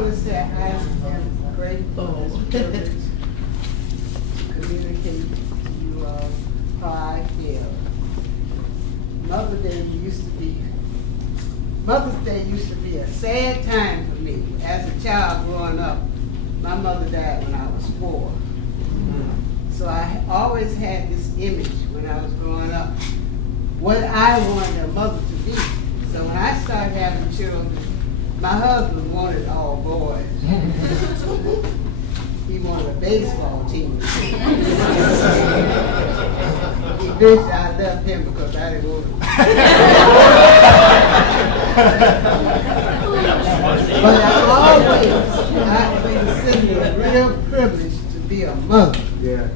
want to say I am grateful and privileged to communicate to you all how I feel. Mother's Day used to be a sad time for me. As a child growing up, my mother died when I was 4. So I always had this image when I was growing up, what I wanted a mother to be. So when I started having children, my husband wanted all boys. He wanted a baseball team. Eventually I left him because I didn't want him. But I've considered it a real privilege to be a mother. Yeah.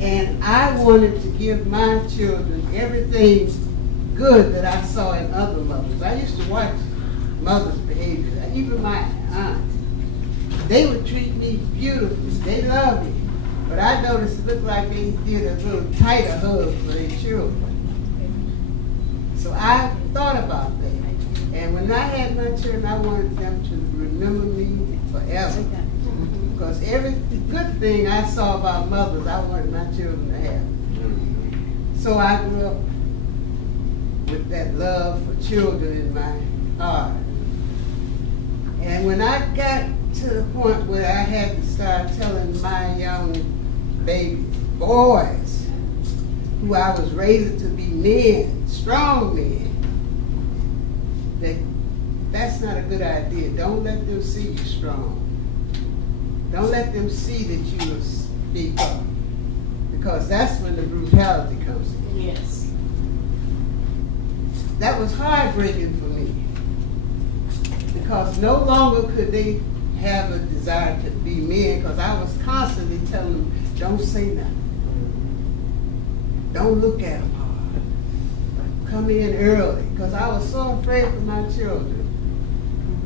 And I wanted to give my children everything good that I saw in other mothers. I used to watch mothers' behavior. Even my aunt, they would treat me beautifully. They loved me. But I noticed it looked like they did a little tighter hug for their children. So I thought about that. And when I had my children, I wanted them to remember me forever. Because every good thing I saw about mothers, I wanted my children to have. So I grew up with that love for children in my heart. And when I got to the point where I had to start telling my young babies, boys, who I was raising to be men, strong men, that's not a good idea. Don't let them see you strong. Don't let them see that you will speak up. Because that's when the brutality comes in. Yes. That was heartbreaking for me. Because no longer could they have a desire to be men, because I was constantly telling them, don't say nothing. Don't look at them hard. Come in early, because I was so afraid for my children.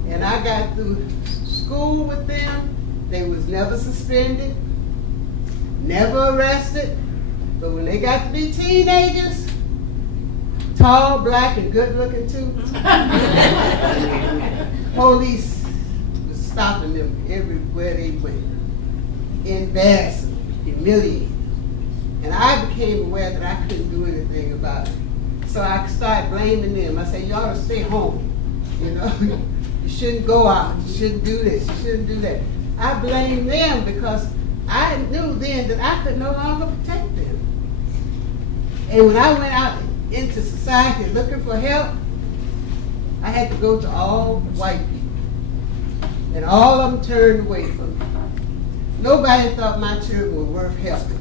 And I got through school with them. They was never suspended, never arrested. But when they got to be teenagers, tall, black, and good looking too, police was stopping them everywhere they went, embarrassing, humiliating. And I became aware that I couldn't do anything about it. So I started blaming them. I said, you ought to stay home. You know, you shouldn't go out. You shouldn't do this. You shouldn't do that. I blamed them because I knew then that I could no longer protect them. And when I went out into society looking for help, I had to go to all white people. And all of them turned away from me. Nobody thought my children were worth helping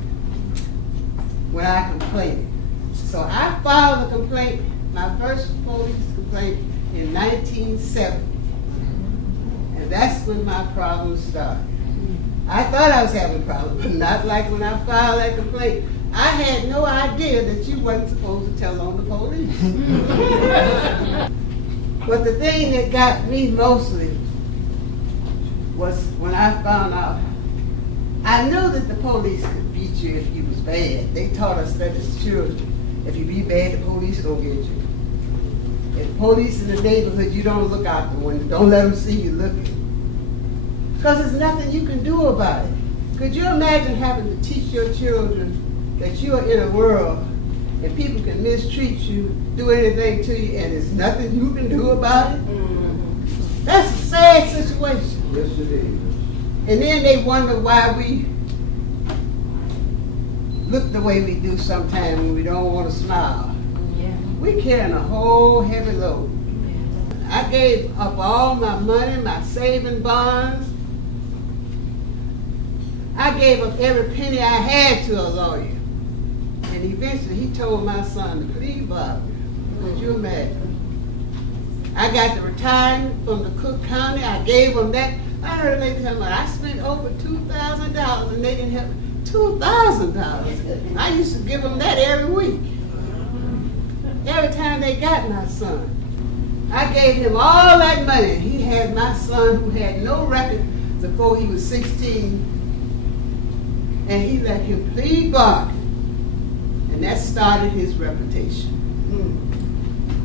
when I complained. So I filed a complaint, my first police complaint, in 1970. And that's when my problems started. I thought I was having problems, but not like when I filed that complaint. I had no idea that you wasn't supposed to tell on the police. But the thing that got me mostly was when I found out, I knew that the police could beat you if you was bad. They taught us that as children. If you be bad, the police gonna get you. If police in the neighborhood, you don't look out the window. Don't let them see you looking. Because there's nothing you can do about it. Could you imagine having to teach your children that you are in a world and people can mistreat you, do anything to you, and there's nothing you can do about it? That's a sad situation. Yes, it is. And then they wonder why we look the way we do sometimes when we don't want to smile. Yeah. We're carrying a whole heavy load. I gave up all my money, my saving bonds. I gave up every penny I had to a lawyer. And eventually he told my son to please bother me. Could you imagine? I got the retirement from the Cook County. I gave them that. I heard a lady tell me, I spent over $2,000 and they didn't have $2,000. I used to give them that every week. Every time they got my son. I gave him all that money. He had my son who had no record before he was 16. And he let him plead bargain. And that started his reputation.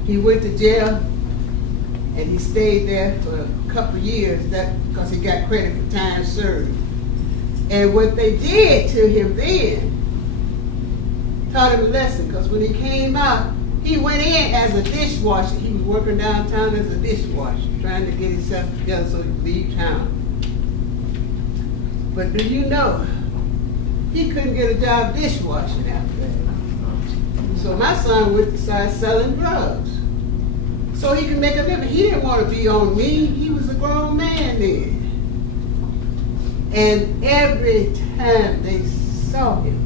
He went to jail and he stayed there for a couple of years because he got credit for time served. And what they did to him then taught him a lesson, because when he came out, he went in as a dishwasher. He was working downtown as a dishwasher, trying to get himself together so he could leave town. But do you know, he couldn't get a job dishwashing after that. So my son went to start selling drugs so he could make a living. He didn't want to be on me. He was a grown man then. And every time they saw him,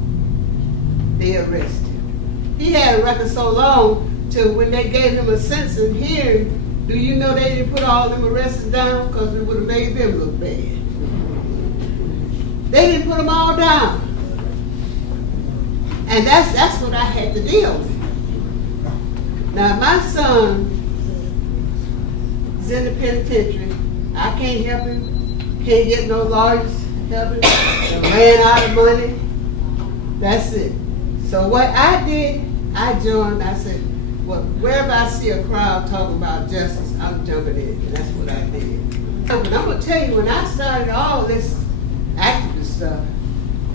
they arrested him. He had a record so long till when they gave him a sentencing hearing, do you know they didn't put all them arrests down because it would have made them look bad. They didn't put them all down. And that's what I had to deal with. Now my son is in the penitentiary. I can't help him. Can't get no lawyers to help him. I ran out of money. That's it. So what I did, I joined. I said, well, wherever I see a crowd talking about justice, I'm jumping in. And that's what I did. But I'm going to tell you, when I started all this activist stuff,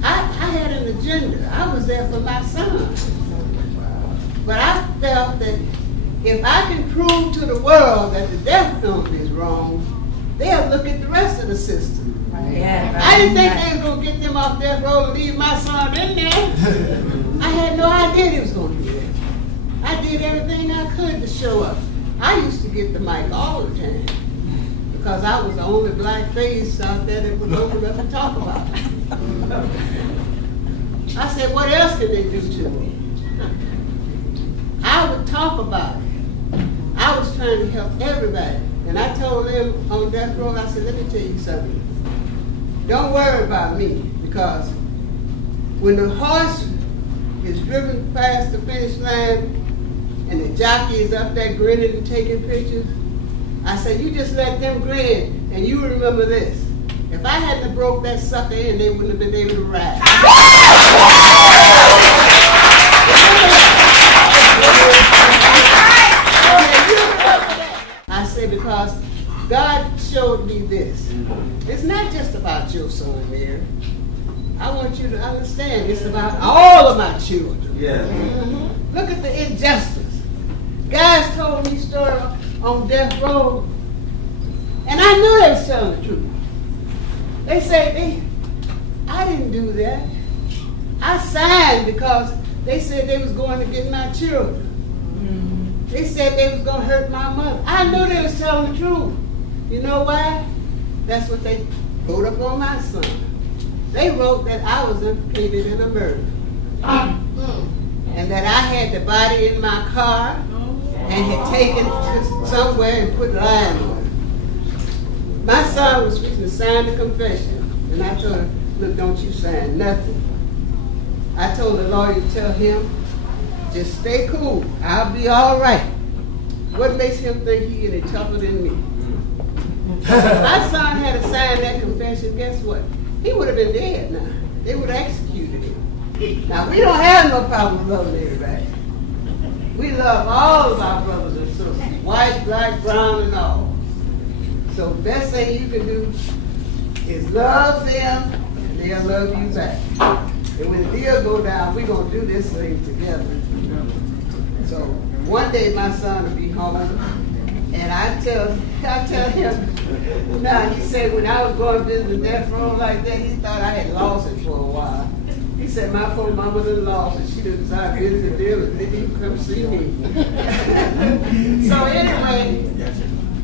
I had an agenda. I was there for my son. But I felt that if I can prove to the world that the death penalty is wrong, they'll look at the rest of the system. Yeah, I didn't think they was going to get them off death row and leave my son in there. I had no idea they was going to do that. I did everything I could to show up. I used to get the mic all the time because I was the only black face out there that would open up and talk about it. I said, what else can they do to me? I would talk about it. I was trying to help everybody. And I told them on death row, I said, let me tell you something. Don't worry about me, because when the horse is driven past the finish line and the jockey is up there grinning and taking pictures, I said, you just let them grin, and you remember this. If I hadn't have broke that sucker in, they wouldn't have been able to ride. I said, because God showed me this. It's not just about your son, Mary. I want you to understand it's about all of my children. Yeah. Mm-hmm. Look at the injustice. Guys told me story on death row, and I knew they was telling the truth. They said, I didn't do that. I signed because they said they was going to get my children. Mm-hmm. They said they was going to hurt my mother. I knew they was telling the truth. You know why? That's what they wrote up on my son. They wrote that I was implicated in a murder. And that I had the body in my car and had taken it to somewhere and put lime on it. My son was fixing to sign the confession. And I told him, look, don't you sign nothing. I told the lawyer to tell him, just stay cool. I'll be all right. What makes him think he any tougher than me? My son had to sign that confession, guess what? He would have been dead now. They would have executed him. Now, we don't have no problem with loving everybody. We love all of our brothers and sisters, white, black, brown, and all. So the best thing you can do is love them, and they'll love you back. And when the deal go down, we're going to do this thing together. So one day my son will be home, and I tell him, now he said when I was going to visit the death row like that, he thought I had lost it for a while. He said my poor mama done lost it. She done decided to visit them and they didn't come see me. So anyway,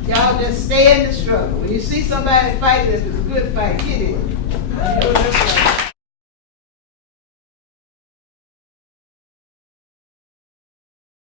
y'all just stay in the struggle. When you see somebody fighting, if it's a good fight, get in.